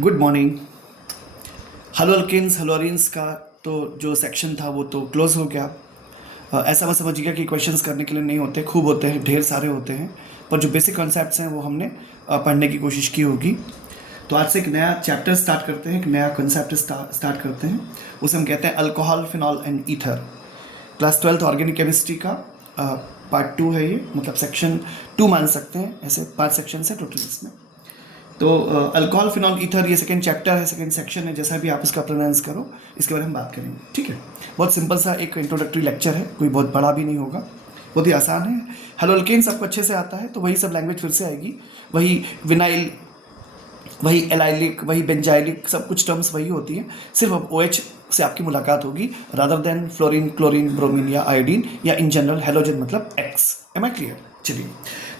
Good morning. Hello alkanes hello arenes का तो जो सेक्शन था वो तो क्लोज हो गया। ऐसा मैं समझिएगा कि क्वेश्चंस करने के लिए नहीं होते, खूब होते हैं, ढेर सारे होते हैं, पर जो बेसिक कॉन्सेप्ट्स हैं वो हमने पढ़ने की कोशिश की होगी। तो आज से एक नया चैप्टर स्टार्ट करते हैं, एक नया कॉन्सेप्ट स्टार्ट करते हैं। उसे हम कहते हैं alcohol, phenol and ether. Class 12th organic chemistry का पार्ट 2 है ये, मतलब सेक्शन 2 मान सकते हैं, ऐसे 5 सेक्शन है टोटल इसमें। तो अल्कोहल, फिनॉल, ईथर ये सेकंड चैप्टर है, सेकंड सेक्शन है, जैसा भी आप इसका प्रोनाउंस करो, इसके बारे में बात करेंगे। ठीक है, बहुत सिंपल सा एक इंट्रोडक्टरी लेक्चर है, कोई बहुत बड़ा भी नहीं होगा, बहुत ही आसान है। हेलो अल्केन सबको अच्छे से आता है, तो वही सब लैंग्वेज फिर से आएगी, वही विनाइल, वही एलाइलिक, वही बेंजाइलिक, सब कुछ टर्म्स वही होती हैं। सिर्फ अब OH से आपकी मुलाकात होगी rather than fluorine, chlorine, bromine या आयोडीन, या इन जनरल हेलोजन मतलब एक्स। Am I clear? चलिए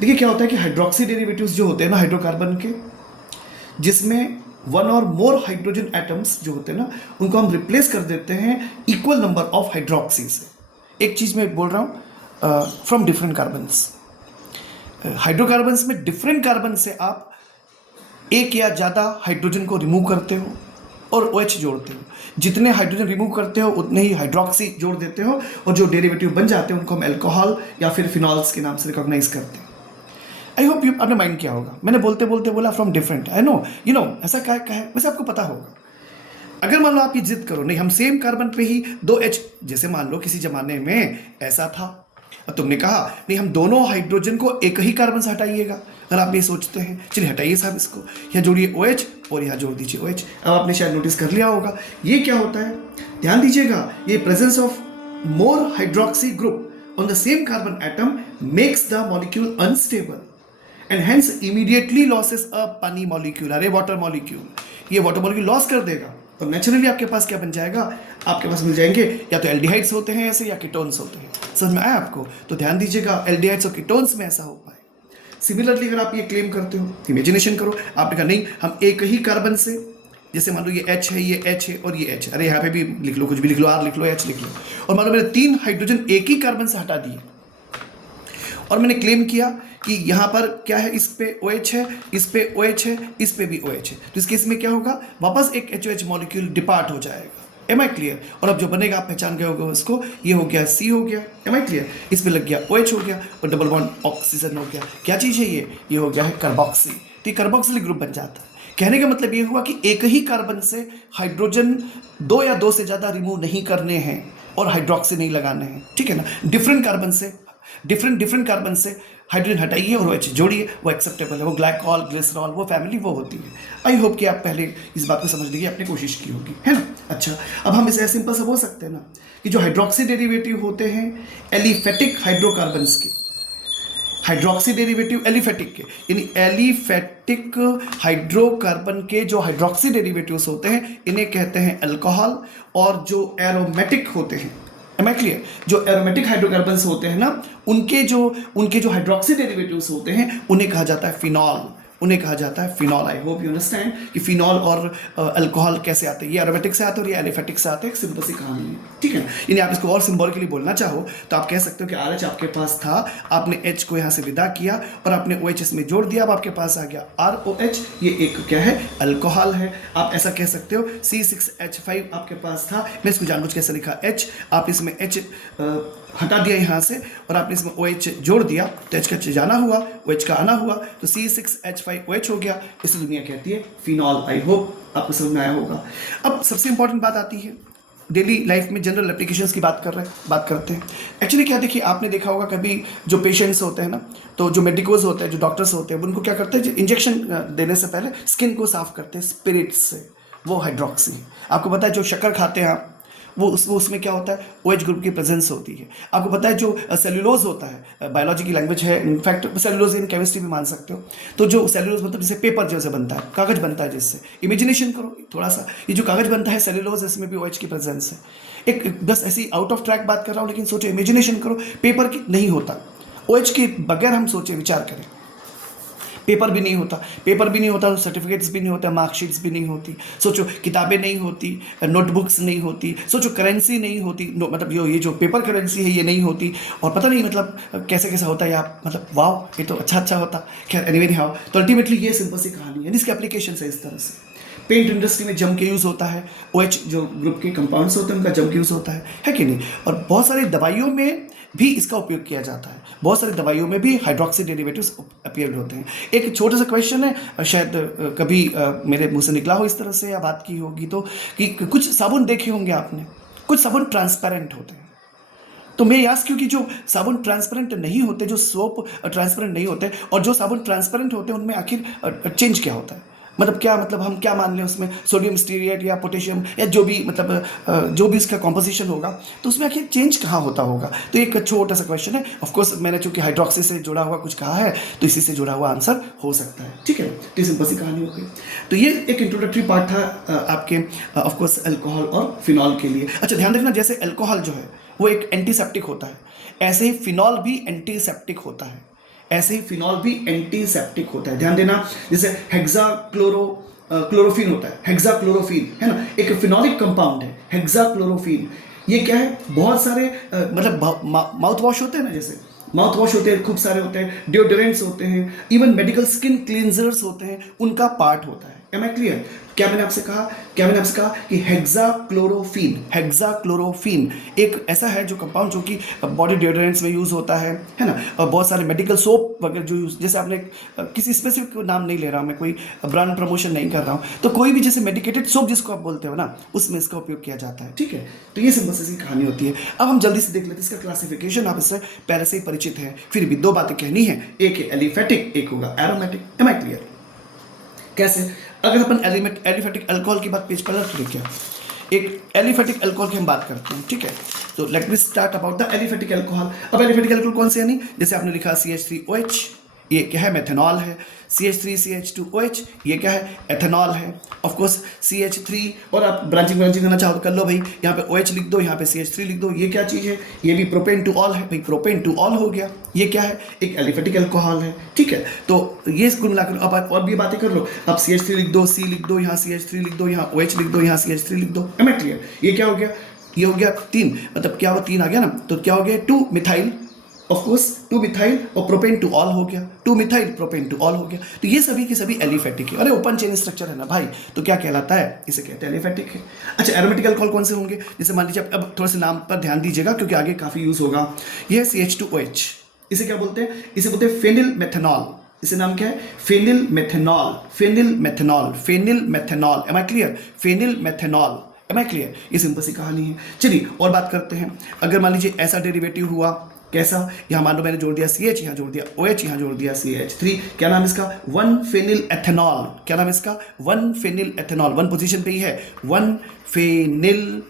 देखिए क्या होता है कि हाइड्रोक्सी डेरिवेटिव्स जो होते हैं ना हाइड्रोकार्बन के, जिसमें वन और मोर हाइड्रोजन एटम्स जो होते हैं ना, उनको हम रिप्लेस कर देते हैं इक्वल नंबर ऑफ हाइड्रोक्सी से। एक चीज़ मैं बोल रहा हूँ, फ्रॉम डिफरेंट कार्बन्स। हाइड्रोकार्बन्स में डिफरेंट कार्बन से आप एक या ज़्यादा हाइड्रोजन को रिमूव करते हो और OH जोड़ते हो। जितने हाइड्रोजन रिमूव करते हो उतने ही हाइड्रोक्सी जोड़ देते हो, और जो डेरिवेटिव बन जाते हैं उनको हम अल्कोहल या फिर फिनॉल्स के नाम से रिकॉग्नाइज करते हैं। आई होप यू आपने माइंड किया होगा, मैंने बोलते बोलते बोला from different, I know you know ऐसा क्या है, वैसे आपको पता होगा। अगर मान लो आप ये जिद करो नहीं हम सेम कार्बन पे ही 2H, जैसे मान लो किसी जमाने में ऐसा था, और तुमने कहा नहीं हम दोनों हाइड्रोजन को एक ही कार्बन से हटाइएगा। अगर आप ये सोचते हैं चलिए हटाइए साहब इसको, यहाँ जोड़िए OH और यहाँ जोड़ दीजिए OH। अब आपने शायद नोटिस कर लिया होगा ये क्या होता है, ध्यान दीजिएगा, ये presence of more hydroxy group on the same carbon atom makes the molecule unstable and hence immediately loses a pani molecule, अरे वाटर मॉलिक्यूल, ये वाटर मॉलिक्यूल लॉस कर देगा। तो नेचुरली आपके पास क्या बन जाएगा, आपके पास मिल जाएंगे या तो एल्डिहाइड्स होते हैं ऐसे, या कीटोन्स होते हैं। समझ में आया आपको? तो ध्यान दीजिएगा एल्डिहाइड्स और कीटोन्स में ऐसा हो पाए। सिमिलरली अगर आप ये क्लेम करते हो, इमेजिनेशन करो, आपने कहा नहीं हम एक ही कार्बन से, जैसे मान लो ये H है, ये H है और ये H, अरे यहाँ पे भी लिख लो, कुछ भी लिख लो, R लिख लो, H लिख लो, और मान लो मैंने 3 हाइड्रोजन एक ही कार्बन से हटा दिए, और मैंने क्लेम किया कि यहाँ पर क्या है, इस पे OH है, इस पे OH है, इस पे भी OH है, तो इस केस में क्या होगा, वापस एक HOH मॉलिक्यूल डिपार्ट हो जाएगा। Am I clear? और अब जो बनेगा आप पहचान गए होगा उसको, ये हो गया C हो गया। Am I clear? इस पे लग गया OH हो गया और डबल बॉन्ड ऑक्सीजन हो गया। क्या चीज़ है ये हो गया है कार्बोक्सी। तो ये कार्बोक्सिलिक ग्रुप बन जाता है। कहने का मतलब ये हुआ कि एक ही कार्बन से हाइड्रोजन 2 या 2 से ज़्यादा रिमूव नहीं करने हैं और हाइड्रोक्सी नहीं लगाने हैं। ठीक है ना? डिफरेंट कार्बन से डिफरेंट कार्बन से हाइड्रोजन हटाइए और OH जोड़िए, वो एक्सेप्टेबल है, वो ग्लाइकॉल, ग्लिसरॉल, वो फैमिली वो होती है। आई होप कि आप पहले इस बात को समझने की आपने कोशिश की होगी, है ना? अच्छा, अब हम इसे सिंपल से बोल सकते हैं ना कि जो हाइड्रोक्सी डेरिवेटिव होते हैं एलिफेटिक हाइड्रोकार्बन्स के, हाइड्रोक्सी डेरिवेटिव एलिफेटिक के, यानी एलिफेटिक हाइड्रोकार्बन के जो हाइड्रोक्सी डेरिवेटिव्स होते हैं इन्हें कहते हैं अल्कोहल, और जो एरोमेटिक होते हैं, एम आई क्लियर, जो एरोमेटिक हाइड्रोकार्बन्स होते हैं ना, उनके जो हाइड्रोक्सी डेरिवेटिव्स होते हैं उन्हें कहा जाता है फिनॉल, उन्हें कहा जाता है phenol. I hope you understand कि फिनॉल और अल्कोहल कैसे आते हैं, ये एरोमेटिक से आते हैं और ये एलिफेटिक से आते हैं। एक सिंपल सी कहानी है, ठीक है। यानी आप इसको और सिंबॉलिकली बोलना चाहो तो आप कह सकते हो कि RH आपके पास था, आपने H को यहाँ से विदा किया और आपने OH इसमें जोड़ दिया, अब आपके पास आ गया ROH, ये एक क्या है, अल्कोहल है। आप ऐसा कह सकते हो C6H5 आपके पास था, मैं इसको जानबूझ कैसे लिखा H, आप इसमें H हटा दिया यहाँ से और आपने इसमें OH जोड़ दिया, तो H का जाना हुआ, OH का आना हुआ, तो C6H5OH हो गया, इसे दुनिया कहती है फिनॉल। आई होप आपको समझ में आया होगा। अब सबसे इंपॉर्टेंट बात आती है, डेली लाइफ में जनरल एप्लीकेशंस की बात करते हैं। एक्चुअली क्या, देखिए आपने देखा होगा कभी जो पेशेंट्स होते हैं ना, तो जो मेडिकोज होते हैं, जो डॉक्टर्स होते हैं, उनको क्या करते हैं, इंजेक्शन देने से पहले स्किन को साफ करते हैं स्पिरिट्स से, वो हाइड्रोक्सी। आपको पता है जो शक्कर खाते हैं आप, वो उसमें क्या होता है, OH ग्रुप की प्रेजेंस होती है। आपको पता है जो सेल्यूलोज होता है, बायोलॉजी की लैंग्वेज है, इनफैक्ट सेल्यूलोज इन केमिस्ट्री भी मान सकते हो, तो जो सेल्यूलोज मतलब जैसे पेपर जैसे बनता है, कागज बनता है, जिससे इमेजिनेशन करो थोड़ा सा, ये जो कागज बनता है सेल्यूलोज, इसमें भी OH की प्रेजेंस है। एक बस ऐसी आउट ऑफ ट्रैक बात कर रहा हूँ, लेकिन सोचो, इमेजिनेशन करो, पेपर की नहीं होता, OH के बगैर हम सोचे विचार करें, पेपर भी नहीं होता तो सर्टिफिकेट्स भी नहीं होता, मार्कशीट्स भी नहीं होती, सोचो किताबें नहीं होती, नोटबुक्स नहीं होती, सोचो करेंसी नहीं होती, मतलब ये जो पेपर करेंसी है ये नहीं होती, और पता नहीं मतलब कैसे कैसा होता है, आप मतलब वाह ये तो अच्छा होता। खैर एनीवे हाउ, तो अल्टीमेटली ये सिंपल सी कहानी है, इसकी एप्लीकेशन है इस तरह से। पेंट इंडस्ट्री में जम के यूज़ होता है, OH जो ग्रुप के कंपाउंड्स होते हैं उनका जम के यूज़ होता है कि नहीं। और बहुत सारी दवाइयों में भी इसका उपयोग किया जाता है, बहुत सारी दवाइयों में भी हाइड्रोक्सी डेरिवेटिव्स अपीयर होते हैं। एक छोटा सा क्वेश्चन है, शायद कभी मेरे मुंह से निकला हो इस तरह से या बात की होगी तो, कि कुछ साबुन देखे होंगे आपने, कुछ साबुन ट्रांसपेरेंट होते हैं। तो मैं याद क्योंकि जो साबुन ट्रांसपेरेंट नहीं होते, जो सोप ट्रांसपेरेंट नहीं होते, और जो साबुन ट्रांसपेरेंट होते हैं उनमें आखिर चेंज क्या होता है, मतलब क्या, मतलब हम क्या मान लें उसमें सोडियम स्टीरिएट या पोटेशियम या जो भी, मतलब जो भी इसका कॉम्पोजिशन होगा, तो उसमें आखिर चेंज कहाँ होता होगा। तो एक छोटा सा क्वेश्चन है। ऑफ कोर्स मैंने चूंकि हाइड्रोक्सी से जुड़ा हुआ कुछ कहा है तो इसी से जुड़ा हुआ आंसर हो सकता है, ठीक है। तो सिंपल सी कहानी हो गई। तो ये एक इंट्रोडक्टरी पार्ट था आपके ऑफ कोर्स अल्कोहल और फिनॉल के लिए। अच्छा ध्यान रखना, जैसे अल्कोहल जो है वो एक एंटीसेप्टिक होता है, ऐसे ही फिनॉल भी एंटीसेप्टिक होता है, ऐसे ही फिनॉल भी एंटीसेप्टिक होता है। ध्यान देना, जैसे क्लोरोफिन होता है, हेक्साक्लोरोफिन है ना, एक फिनॉलिक कंपाउंड है हेक्साक्लोरोफिन। ये क्या है, बहुत सारे मतलब माउथ वॉश होते हैं ना, जैसे माउथ वॉश होते हैं खूब सारे होते हैं, डिओड्रेंट्स होते हैं, इवन मेडिकल स्किन क्लींजर्स होते हैं, उनका पार्ट होता है। Am I clear? क्या मैंने आपसे कहा कि हेक्साक्लोरोफिन एक ऐसा है जो कंपाउंड जो कि बॉडी डिओड्रेंट्स में यूज होता है ना, और बहुत सारे मेडिकल सोप वगैरह जो यूज, जैसे आपने किसी स्पेसिफिक नाम नहीं ले रहा हूँ मैं, कोई ब्रांड प्रमोशन नहीं कर रहा हूँ, तो कोई भी जैसे मेडिकेटेड सोप जिसको आप बोलते हो ना, उसमें इसका उपयोग किया जाता है, ठीक है। तो ये सिंपल सी कहानी होती है। अब हम जल्दी से देख लेते हैं इसका क्लासिफिकेशन, आप इससे पहले से ही परिचित हैं, फिर भी दो बातें कहनी है, एक है एलिफेटिक, एक होगा एरोमेटिक। M I clear? कैसे? अगर अपन एलिफेटिक अल्कोहल की बात पेज पर रख ले, क्या एक एलिफेटिक अल्कोहल की हम बात करते हैं, ठीक है। तो let me start about the aliphatic alcohol. अब एलिफेटिक अल्कोहल कौन से, यानी जैसे आपने लिखा CH3OH, ये क्या है, मेथनॉल है। CH3CH2OH, ये क्या है, एथेनॉल है। ऑफ कोर्स CH3, और आप ब्रांचिंग करना चाहो तो कर लो भाई, यहाँ पे OH लिख दो, यहाँ पे CH3 लिख दो। ये क्या चीज़ है, ये भी प्रोपेन टू ऑल है भाई, प्रोपेन टू ऑल हो गया। ये क्या है, एक एलिफेटिक अल्कोहल है, ठीक है। तो ये कुल मिलाकर अब आप और भी बातें कर लो, आप CH3 लिख दो, C लिख दो, यहाँ CH3 लिख दो, यहाँ OH लिख दो, यहाँ CH3 लिख दो। Am I clear? ये क्या हो गया, ये हो गया 3, मतलब क्या हो, 3 आ गया ना, तो क्या हो गया, 2 मिथाइल, ऑफ कोर्स 2 मिथाइल, और प्रोपेन टू ऑल हो गया, 2 मिथाइल प्रोपेन टू ऑल हो गया। तो ये सभी के सभी एलिफेटिक है। अरे ओपन चेन स्ट्रक्चर है ना भाई, तो क्या कहलाता है, इसे कहते हैं एलिफेटिक है। अच्छा एरोमेटिक अल्कोहल कौन से होंगे, जैसे मान लीजिए, अब थोड़ा सा नाम पर ध्यान दीजिएगा क्योंकि आगे काफी यूज होगा। ये CH2OH, इसे क्या बोलते हैं, इसे बोलते हैं फेनिल मेथनॉल। इसे नाम क्या है, phenyl methanol, phenyl methanol, phenyl methanol. Am I clear? Phenyl methanol. Am I clear? ये सिंपल सी कहानी है। चलिए और बात करते हैं। अगर मान लीजिए ऐसा डेरिवेटिव हुआ, कैसा, यहाँ मान लो मैंने जोड़ दिया CH, यहाँ जोड़ दिया OH, यहाँ जोड़ दिया CH3, क्या नाम इसका, 1 फेनिल एथेनॉल। क्या नाम इसका, 1 फेनिल एथेनॉल। 1 पोजीशन पे ही है, 1 phenyl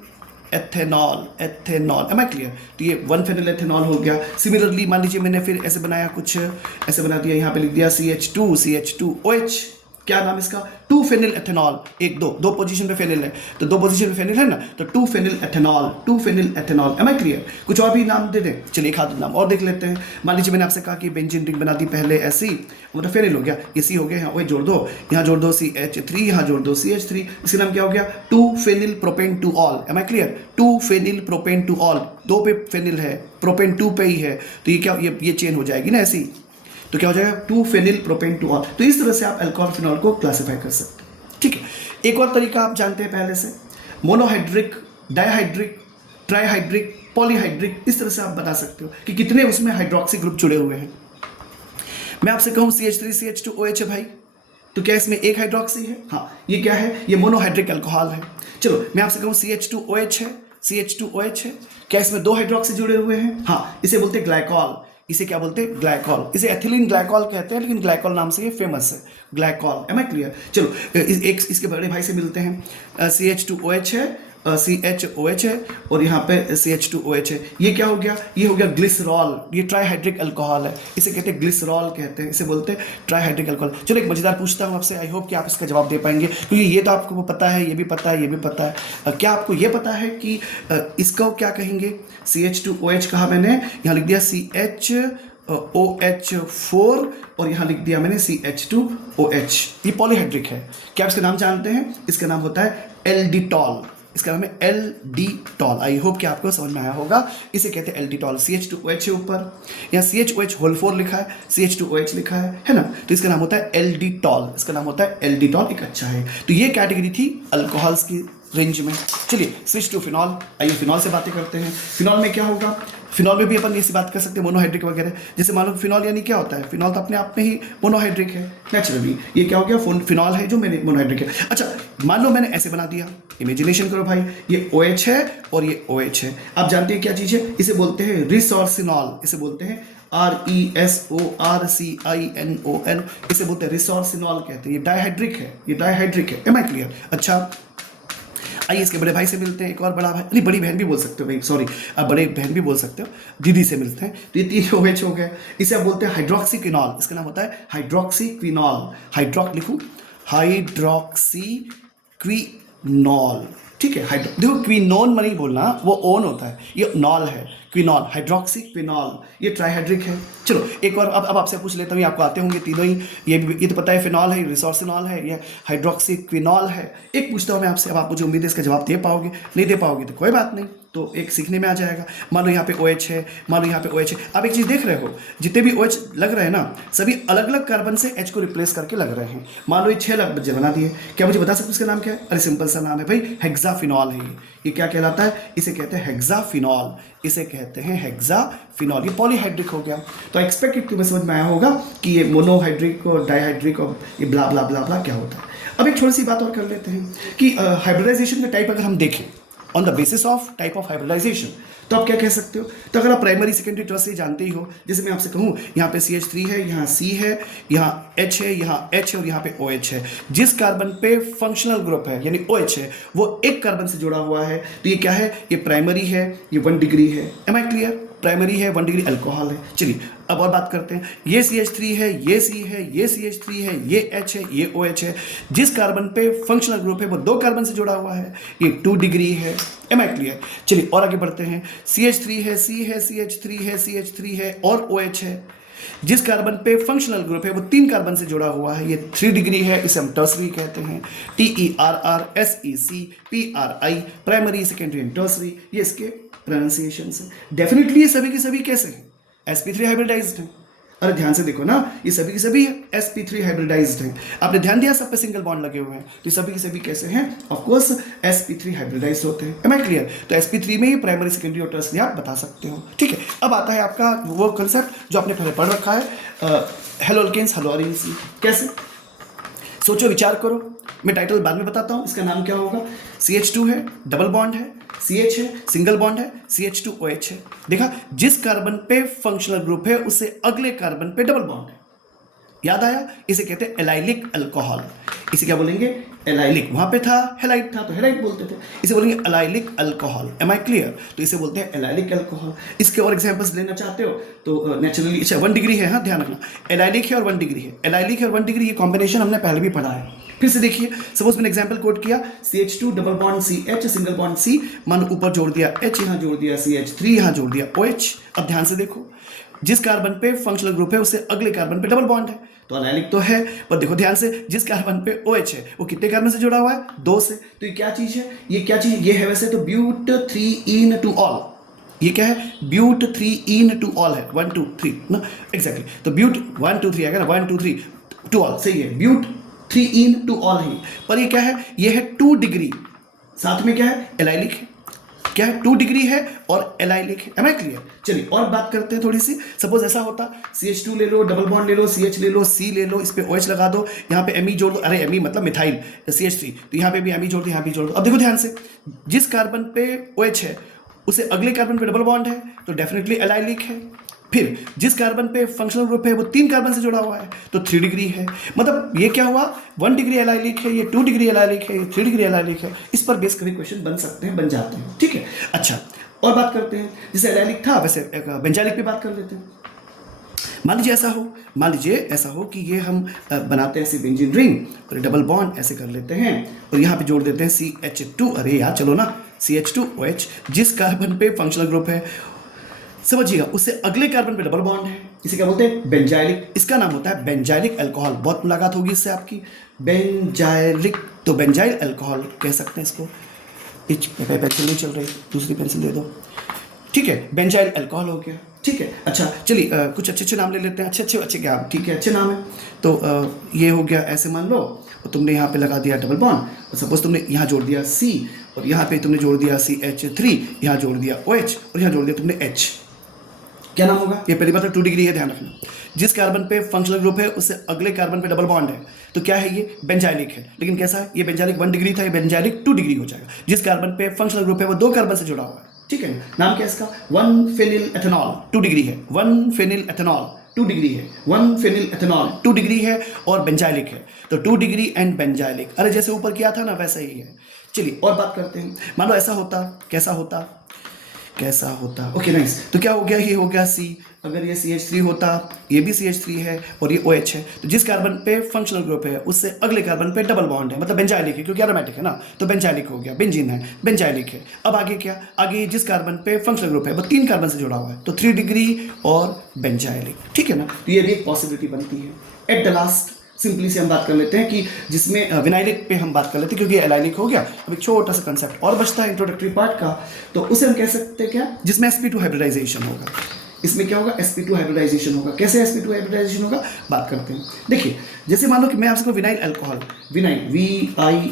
ethanol, ethanol. Am I clear? तो ये 1 फेनिल एथेनॉल हो गया। सिमिलरली मान लीजिए मैंने फिर ऐसे बनाया, कुछ ऐसे बना दिया, यहाँ पे लिख दिया CH2OH, क्या नाम इसका, 2 फेनिल एथेनॉल। 1 2 पोजीशन पे फेनिल है, तो 2 पोजीशन पे फेनिल है ना, तो 2 phenyl ethanol, 2 phenyl ethanol. Am I clear? कुछ और भी नाम दे दें, चलिए एक आध नाम और देख लेते हैं। मान लीजिए मैंने आपसे कहा कि बेंजीन रिंग बना दी पहले ऐसी, मतलब फेनिल हो गया, ये C हो गया, यहाँ OH जोड़ दो, यहाँ जोड़ दो CH3, यहाँ जोड़ दो CH3, इसका नाम क्या हो गया, 2 phenyl propane two ol. Am I clear? 2 phenyl propane two ol, 2 पे फेनिल है, प्रोपेन 2 पे ही है, तो ये क्या, ये चेन हो जाएगी ना ऐसी, तो क्या हो जाएगा, 2 फेनिल प्रोपेन टू ऑल। तो इस तरह से आप अल्कोहल फिनॉल को क्लासिफाई कर सकते हैं, ठीक है। एक और तरीका आप जानते हैं पहले से, मोनोहाइड्रिक, डाइहाइड्रिक, ट्राइहाइड्रिक, पॉलीहाइड्रिक, इस तरह से आप बता सकते हो कि कितने उसमें हाइड्रोक्सी ग्रुप जुड़े हुए हैं। मैं आपसे कहूँ CH3CH2OH है भाई, तो क्या इसमें एक हाइड्रोक्सी है, हाँ, ये क्या है, ये मोनोहाइड्रिक अल्कोहल है। चलो मैं आपसे कहूँ CH2OH है, CH2OH है, क्या इसमें 2 हाइड्रोक्सी जुड़े हुए हैं, हाँ, इसे बोलते हैं ग्लाइकॉल। इसे क्या बोलते हैं, ग्लाइकॉल। इसे एथिलीन ग्लाइकॉल कहते हैं, लेकिन ग्लाइकॉल नाम से ये फेमस है, ग्लाइकॉल। M I clear? चलो एक इसके बड़े भाई से मिलते हैं, CH2OH है, CHOH है, और यहाँ पे CH2OH है। ये क्या हो गया, ये हो गया ग्लिसरॉल। ये ट्राइहाइड्रिक अल्कोहल है, इसे कहते हैं ग्लिसरॉल कहते हैं, इसे बोलते हैं ट्राइहाइड्रिक अल्कोहल। चलो एक मजेदार पूछता हूँ आपसे, आई होप कि आप इसका जवाब दे पाएंगे, क्योंकि ये तो आपको पता है, ये भी पता है, ये भी पता है। क्या आपको ये पता है कि इसको क्या कहेंगे, CH2OH कहा मैंने, यहाँ लिख दिया CHOH4, और यहाँ लिख दिया मैंने CH2OH। ये पॉलीहाइड्रिक है। क्या आप इसका नाम जानते हैं, इसका नाम होता है एल्डिटॉल। इसका नाम है एल्डिटॉल। आई होप कि आपको समझ में आया होगा। इसे कहते हैं एल्डिटॉल। CH2OH है ऊपर, या CHOH होल 4 लिखा है, CH2OH लिखा है ना, तो इसका नाम होता है एल्डिटॉल। इसका नाम होता है एल्डिटॉल, एक अच्छा है। तो ये कैटेगरी थी अल्कोहल्स की रेंज में। चलिए स्विच टू फिनॉल। आइए फिनॉल से बातें करते हैं। फिनॉल में क्या होगा? फिनॉल में भी अपन ऐसी बात कर सकते हैं, मोनोहाइड्रिक वगैरह। जैसे मान लो फिनॉल यानी क्या होता है? फिनॉल तो अपने आप में ही मोनोहाइड्रिक है नेचुरली। ये क्या हो गया? फिनॉल है जो मैंने मोनोहाइड्रिक है। अच्छा, मान लो मैंने ऐसे बना दिया, इमेजिनेशन करो भाई, ये OH है और ये OH है। आप जानते हैं क्या चीज़ है? इसे बोलते हैं रिसोर्सिनॉल। इसे बोलते हैं RESORCINOL। इसे बोलते हैं रिसोर्सिनॉल कहते हैं। ये डाइहाइड्रिक है, ये डाइहाइड्रिक है। Am I clear? अच्छा, आइए इसके बड़े भाई से मिलते हैं। एक और बड़ा भाई, नहीं बड़ी बहन भी बोल सकते हो भाई, सॉरी, आप बड़े बहन भी बोल सकते हो, दीदी से मिलते हैं। तो ये 3 OH हो गए। इसे आप बोलते हैं हाइड्रोक्सीक्विनॉल। इसका नाम होता है हाइड्रोक्सीक्विनॉल। लिखूं, हाइड्रोक्सीक्विनॉल। ठीक है, देखो क्विनोन में नहीं बोलना, वो ओन होता है, ये नॉल है। क्विनॉल, हाइड्रोक्सीक्विनॉल, ये ट्राइहाइड्रिक है। चलो एक और अब आपसे पूछ लेता हूँ, आपको आते होंगे तीनों ही। ये तो पता है, फिनॉल है, रिसोर्सिनॉल है, ये हाइड्रोक्सीक्विनॉल है। एक पूछता हूँ मैं आपसे, अब आप मुझे उम्मीद है इसका जवाब दे पाओगे। नहीं दे पाओगे तो कोई बात नहीं, तो एक सीखने में आ जाएगा। मान लो यहाँ पे OH है, मान लो यहाँ पे OH है। आप एक चीज़ देख रहे हो, जितने भी OH लग रहे हैं ना, सभी अलग अलग कार्बन से H को रिप्लेस करके लग रहे हैं। मान लो ये 6 अलग बच्चे बना दिए। क्या मुझे बता सकते हो इसका नाम क्या है? अरे सिंपल सा नाम है भाई, हेक्साफिनॉल है। ये क्या कहलाता है? इसे कहते हैं हेक्साफिनॉल। इसे कहते हैं हेक्साफिनॉल। ये पॉलीहाइड्रिक हो गया। तो एक्सपेक्टेड तुम्हें समझ में आया होगा कि ये मोनोहाइड्रिक और डाइहाइड्रिक और ये ब्ला ब्ला ब्ला ब्ला क्या होता है। अब एक छोटी सी बात और कर लेते हैं कि हाइब्रिडाइजेशन का टाइप अगर हम देखें, on the basis of type of hybridization, तो आप क्या कह सकते हो? तो अगर आप प्राइमरी सेकेंडरी टर्सरी जानते ही हो, जैसे मैं आपसे कहूँ यहाँ पे CH3 है, यहाँ C है, यहाँ H है, यहाँ H है और यहाँ पे OH है। जिस कार्बन पे फंक्शनल ग्रुप है यानी OH है, वो एक कार्बन से जुड़ा हुआ है। तो ये क्या है? ये प्राइमरी है, ये 1 डिग्री है। Am I clear? प्राइमरी है, 1 डिग्री अल्कोहल है। चलिए अब और बात करते हैं। ये CH3 है, ये C है, ये CH3 है, ये H है, ये OH है। जिस कार्बन पे फंक्शनल ग्रुप है वो 2 कार्बन से जुड़ा हुआ है, ये 2 डिग्री है। Am I clear? चलिए और आगे बढ़ते हैं। CH3 है, C है, CH3 है, CH3 है और OH है। जिस कार्बन पे फंक्शनल ग्रुप है वो 3 कार्बन से जुड़ा हुआ है, ये 3 डिग्री है। इसे हम टर्सरी कहते हैं, TERRSECPRI, primary secondary and tertiary. ये इसके प्रोनाउंसिएशन है। डेफिनेटली ये सभी के सभी कैसे हैं? sp3 हाइब्रिडाइज्ड हैं। अरे ध्यान से देखो ना, ये सभी के सभी sp3 हाइब्रिडाइज्ड हैं। आपने ध्यान दिया सब पे सिंगल बॉन्ड लगे हुए हैं, तो ये सभी के सभी कैसे हैं? ऑफ कोर्स sp3 हाइब्रिडाइज्ड होते हैं। Am I clear? तो sp3 में ही प्राइमरी सेकेंडरी और टर्सरी आप बता सकते हो। ठीक है, अब आता है आपका वो कंसेप्ट जो आपने पहले पढ़ रखा है, हेलोल्केन्स, हेलोअरीन्स। कैसे? सोचो, विचार करो। मैं टाइटल बाद में बताता हूँ, इसका नाम क्या होगा। CH2 है, डबल बॉन्ड है, CH है, सिंगल बॉन्ड है, CH2OH है। देखा, जिस कार्बन पे फंक्शनल ग्रुप है उससे अगले कार्बन पे डबल बॉन्ड है। याद आया? इसे कहते हैं एलाइलिक अल्कोहल। इसे क्या बोलेंगे? एलाइलिक। वहां पे था हेलाइट था तो हेलाइट बोलते थे, इसे बोलेंगे allylic alcohol. Am I clear? तो इसे बोलते हैं एलाइलिक अल्कोहल। इसके और एग्जांपल्स लेना चाहते हो तो नेचुरली, अच्छा 1 डिग्री है, हाँ ध्यान रखना, एलाइलिक है और 1 डिग्री है। एलाइलिक है और 1 डिग्री, ये कॉम्बिनेशन हमने पहले भी पढ़ा है। फिर से देखिए, सपोज मैंने एग्जांपल कोट किया, CH2 double bond CH, single bond C, मान ऊपर जोड़ दिया H, यहाँ जोड़ दिया CH3, यहाँ जोड़ दिया OH। अब ध्यान से देखो, जिस कार्बन पे फंक्शनल ग्रुप है उससे अगले कार्बन पे डबल बॉन्ड है, तो एलाइलिक तो है, पर देखो ध्यान से, जिस कार्बन पे OH है वो कितने कार्बन से जुड़ा हुआ है? 2 से। तो ये क्या चीज है? ये क्या चीज? ये है वैसे तो ब्यूट 3 टू ऑल। ये क्या है? ब्यूट 3 टू ऑल है, 1 2 3 ना, एग्जैक्टली। तो ब्यूट 1 2 3 आएगा ना, 1 2 3 टू ऑल, सही है। ब्यूट 3 टू ऑल है। पर ये क्या है? ये है 2 डिग्री, साथ में क्या है? एलाइलिक है। क्या है? 2 डिग्री है और एलाइलिक है। Am I clear? चलिए और बात करते हैं थोड़ी सी। सपोज ऐसा होता, CH2 ले लो, डबल बॉन्ड ले लो, CH ले लो, C ले लो, इस पे OH लगा दो, यहाँ पे Me जोड़ दो, अरे Me मतलब मिथाइल, CH3, तो यहाँ पे भी Me जोड़ दो, यहाँ भी जोड़ दो। अब देखो ध्यान से, जिस कार्बन पे OH है उसे अगले कार्बन पे डबल बॉन्ड है, तो डेफिनेटली एलाइलिक है। फिर जिस कार्बन पे फंक्शनल ग्रुप है वो 3 कार्बन से जुड़ा हुआ है, तो 3 डिग्री है। मतलब ये क्या हुआ? 1 डिग्री एलाइलिक है, ये 2 डिग्री एलाइलिक है, ये 3 डिग्री एलाइलिक है। इस पर बेस कभी क्वेश्चन बन सकते हैं, बन जाते हैं। ठीक है, अच्छा और बात करते हैं। जैसे एलाइलिक था वैसे बेंजाइलिक पे बात कर लेते हैं। मान लीजिए ऐसा हो कि ये हम बनाते हैं ऐसे बेंजीन रिंग और डबल बॉन्ड ऐसे कर लेते हैं और यहाँ पे जोड़ देते हैं CH2। अरे यार चलो ना, CH2OH। जिस कार्बन पे फंक्शनल ग्रुप है, समझिएगा, उससे अगले कार्बन पे डबल बॉन्ड है, इसे क्या बोलते हैं? बेंजाइलिक। इसका नाम होता है बेंजाइलिक अल्कोहल। बहुत मुलाकात होगी इससे आपकी, बेंजाइलिक। तो बेंजाइल अल्कोहल कह सकते हैं इसको। पेंसिल नहीं चल रही, दूसरी पेंसिल दे दो। ठीक है, बेंजाइल अल्कोहल हो गया। ठीक है, अच्छा चलिए कुछ अच्छे अच्छे नाम ले लेते हैं, अच्छे क्या, ठीक है अच्छे नाम है। तो ये हो गया, ऐसे मान लो, और तुमने यहाँ पे लगा दिया डबल बॉन्ड, और सपोज तुमने यहाँ जोड़ दिया C, और यहाँ पे तुमने जोड़ दिया CH3, यहाँ जोड़ दिया OH, और यहाँ जोड़ दिया तुमने H। क्या नाम होगा? ये पहली बात तो 2 डिग्री है, ध्यान रखना। जिस कार्बन पे फंक्शनल ग्रुप है उससे अगले कार्बन पे डबल बॉन्ड है, तो क्या है? ये बेंजाइलिक है। लेकिन कैसा है? ये बेंजाइलिक 1 डिग्री था, ये बेंजाइलिक 2 डिग्री हो जाएगा। जिस कार्बन पे फंक्शनल ग्रुप है वो 2 कार्बन से जुड़ा हुआ है। ठीक है, नाम क्या है इसका? 1 फेनिल एथेनॉल, 2 डिग्री है। 1 फेनिल एथेनॉल 2 डिग्री है। 1 फेनिल एथेनॉल 2 डिग्री है और बेंजाइलिक है, तो 2 डिग्री एंड बेंजाइलिक। अरे जैसे ऊपर किया था ना वैसा ही है। चलिए और बात करते हैं। मान लो ऐसा होता, कैसा होता? Okay nice. तो क्या हो गया? ये हो गया C। अगर ये CH3 होता, ये भी CH3 है और ये OH है, तो जिस कार्बन पे फंक्शनल ग्रुप है उससे अगले कार्बन पे डबल बॉन्ड है, मतलब बेंजाइलिक है, क्योंकि एरोमेटिक है ना, तो बेंजाइलिक हो गया। बेंजीन है, बेंजाइलिक है। अब आगे क्या? आगे जिस कार्बन पे फंक्शनल ग्रुप है वो 3 कार्बन से जुड़ा हुआ है, तो 3 डिग्री और बेंजाइलिक। ठीक है ना, तो ये भी एक पॉसिबिलिटी बनती है। एट द लास्ट सिंपली से हम बात कर लेते हैं कि जिसमें विनाइलिक पे हम बात कर लेते हैं, क्योंकि एलाइलिक हो गया। अब एक छोटा सा कंसेप्ट और बचता है इंट्रोडक्टरी पार्ट का, तो उसे हम कह सकते हैं क्या? जिसमें sp2 हाइब्रिडाइजेशन होगा। इसमें क्या होगा? sp2 हाइब्रिडाइजेशन होगा। कैसे sp2 हाइब्रिडाइजेशन होगा, बात करते हैं। देखिए, जैसे मान लो कि मैं आपसे vinyl alcohol, vinyl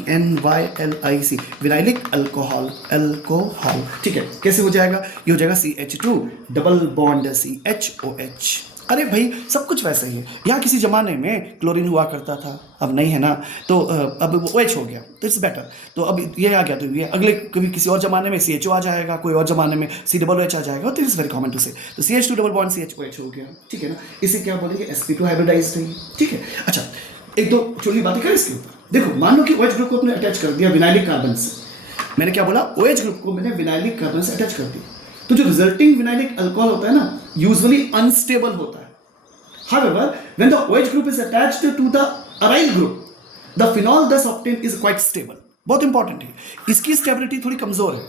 VINYLIC, vinylic alcohol, alcohol. ठीक है, कैसे हो जाएगा? ये हो जाएगा CH2 डबल बॉन्ड CHOH। अरे भाई सब कुछ वैसे ही है। यहाँ किसी ज़माने में क्लोरीन हुआ करता था, अब नहीं है ना, तो अब वो OH हो गया, तो इट्स बेटर। तो अब ये आ गया, तो ये अगले कभी किसी और ज़माने में CHO आ जाएगा, कोई और ज़माने में COOH आ जाएगा, तो इट्स वेरी कॉमन टू से। तो CH2 डबल बॉन्ड CHOH हो गया। ठीक है ना, इसे क्या बोलेंगे? sp2 हाइब्रिडाइज्ड है। ठीक है, अच्छा एक दो छोटी बातें करें इसके ऊपर। देखो, मान लो कि OH ग्रुप को अपने अटैच कर दिया विनाइलिक कार्बन से। मैंने क्या बोला? OH ग्रुप को मैंने विनाइलिक कार्बन से अटैच कर दिया, तो जो रिजल्टिंग विनाइलिक अल्कोहल होता है ना, यूजुअली अनस्टेबल होता है। However, when the OH group is attached to the aryl group, the phenol thus obtained is quite stable. बहुत इंपॉर्टेंट है, इसकी स्टेबिलिटी थोड़ी कमजोर है,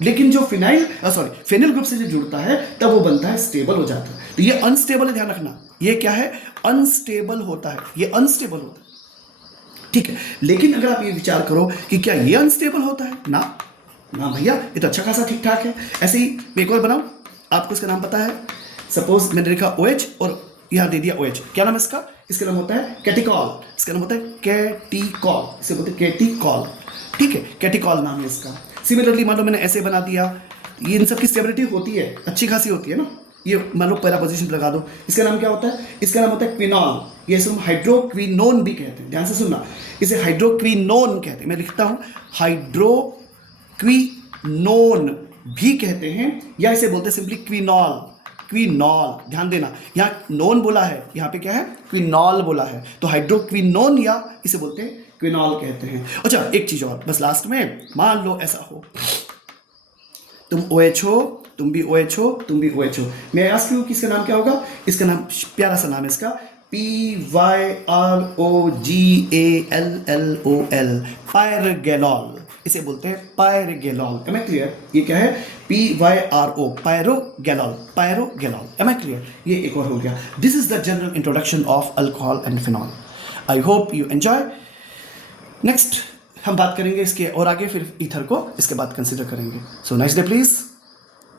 लेकिन जो फेनिल ग्रुप से जो जुड़ता है तब वो बनता है, स्टेबल हो जाता है। तो ये अनस्टेबल है, ध्यान रखना। ये क्या है? अनस्टेबल होता है, ये अनस्टेबल होता है। ठीक है, लेकिन अगर आप ये विचार करो कि क्या ये अनस्टेबल होता है, ना भैया, ये तो अच्छा खासा ठीक ठाक है। ऐसे ही एक और बनाओ, आपको इसका नाम पता है। सपोज मैंने लिखा OH और यहाँ दे दिया OH। क्या नाम है इसका? इसका नाम होता है कैटिकॉल। इसका नाम होता है कैटिकॉल, इसे बोलते हैं कैटिकॉल। ठीक है, कैटिकॉल नाम है इसका। सिमिलरली मान लो मैंने ऐसे बना दिया, ये इन सब की स्टेबिलिटी होती है, अच्छी खासी होती है ना। ये मान लो पहला पोजीशन पे लगा दो, इसका नाम क्या होता है? इसका नाम होता है क्विनॉल। ये इसे हम हाइड्रोक्विनोन भी कहते हैं, ध्यान से सुनना, इसे हाइड्रोक्विनोन कहते हैं। मैं लिखता हूँ हाइड्रोक्विनोन भी कहते हैं, या इसे बोलते हैं सिंपली क्विनॉल। क्विनॉल, ध्यान देना, यहाँ नोन बोला है, यहाँ पे क्या है? क्विनॉल बोला है, तो हाइड्रोक्विनोन या इसे बोलते हैं क्विनॉल कहते हैं। अच्छा एक चीज और बस लास्ट में, मान लो ऐसा हो, तुम OH हो, तुम भी OH हो, तुम भी OH हो। मैं आस्क यू कि इसका नाम क्या होगा? इसका नाम, प्यारा सा नाम है इसका, PYROGALLOL, पायरगेलॉल। इसे बोलते हैं पायरगेलॉल। M I clear? ये क्या है? PYRO, pyrogallol, pyrogallol. Am I clear? ये एक और हो गया। This is the general introduction of alcohol and phenol. I hope you enjoy. Next हम बात करेंगे इसके और आगे, फिर ईथर को इसके बाद कंसिडर करेंगे। So nice day please.